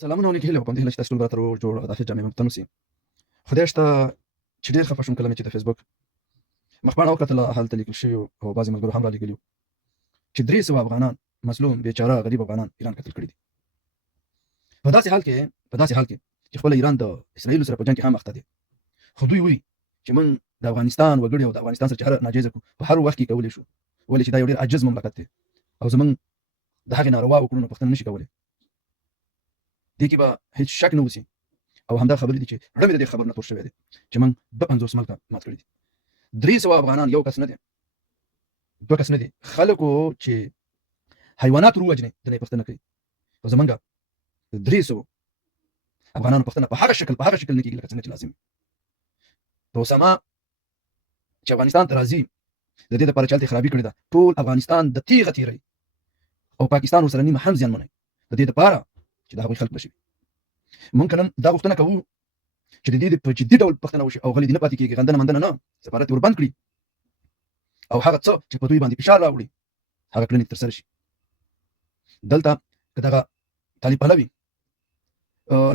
سلامونه او نیکې هیلې کوم، د هیله چې تاسو ټول به راته روغ جوړ او د عافیت جامې ممتن اوسئ. خدای شته چې ډېر خفه شوم کله مې چې د فیسبوک مخپاڼه وکتله، هلته لیکل شوي او بعضې ملګرو هم رالېږلي وو چې 300 افغانان مظلوم بېچاره غریب افغانان ایران قتل کړي دي. په داسې حال کې چې خپله ایران د اسرائیلو سره په جنګ کې هم اخته دی، خو دوی وایي چې موږ د افغانستان وګړي او د افغانستان سره چې هر ناجیزه په هر وخت کې کولی شو، ولې چې دا یو ډېر عاجز مملکت دی او زموږ د هغې نارواو کړنو پوښتنه نشي کولی. دې کې به هېڅ شک نه اوسي او همدا خبرې دي چې زړه مې د دې خبر نه تور شوی دی چې موږ 250 ملکه مات کړي دي. 300 افغانان یو کس نه دي، دوه کس نه دي، خلکو چې حیوانات ورووجنې د نه یې پوښتنه کوي. خو زمونږ د 300 افغانانو پوښتنه په هغه شکل نه کېږي لکه څنګه چې لازم وي. د اسامه چې افغانستان ته راځي د دې دپاره چې هلته یې خرابي کړې ده، ټول افغانستان د تیغه تیری او پاکستان ورسره نیمه هم زیانمنوي د دې دپاره چې د هغوی خلک مړه شي. مونږ که نن دا غوښتنه کوو چې د دې په جدي ډول پوښتنه وشي او غلي دې نه پاتې کېږي، غندنه مندنه نه، سفارت یې وربند کړي او هغه څه چې په دوی باندې فشار راوړي هغه کړنې ترسره شي. دلته که دغه طالب پهلوي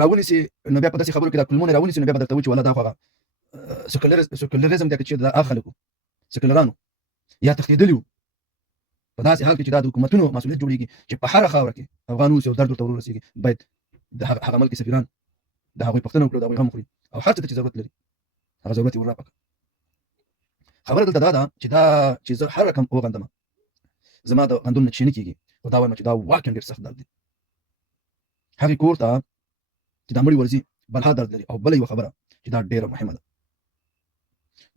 راونیسي نو بیا په داسې خبرو کې دا کلمونه راونیسي نو بیا به درته وایي چې والله دا خو هغه سیکولریزم دی چې د هغه خلکو سیکولرانو یا تښتېدلي وو. په داسې حال کې چې دا د حکومتونو مسؤلیت جوړېږي چې په هره خاوره کې افغان اوسي او درد ورته ورسېږي، باید د هغه ملک سفیران د هغوی پوښتنه وکړي او د هغوی غم وخوري او هر څه ته چې ضرورت لري هغه ضرورت یې ور راپکړي. خبره دلته دا ده چې دا چې زه هر رقم وغندمه زما د غندون نه نه کېږي، خو دا وایم چې دا واقعا ډېر سخت درد دی. هغې کور ته چې دا مړي ورځي بلها درد لري. او بله یوه خبره چې دا ډېره مهمه ده،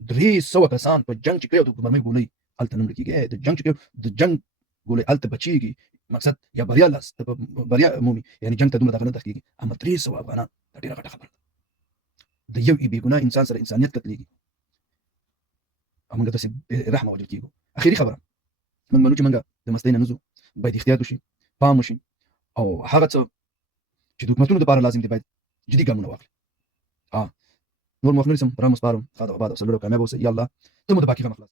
300 کسان په جنګ چې کوي او د مرمۍ ګولۍ هلته نه مړه کېږي. د جنګ چې کوي د جنګ ګولۍ هلته بچېږي، مقصد یا بریا مومي، یعنې جنګ ته دومره دغه نه دښتېږي. اما 300 افغانان دا ډېره غټه خبره ده. د یو بې ګناه انسان سره انسانیت قتلېږي او موږ داسې بې رحمه وژل کېږو. اخري خبره، موږ منو چې موږ د مستۍ نه نه ځو، باید احتیاط وشي، پام وشي او هغه څه چې د حکومتونو دپاره لازم دي باید جدي ګامونه واخلي. نور مو وخت نه نیسم، رام وسپارم، ښاد او آباد او سرلوړي او کامیابه اوسئ. یا الله ته مو د باقي غمه خلاص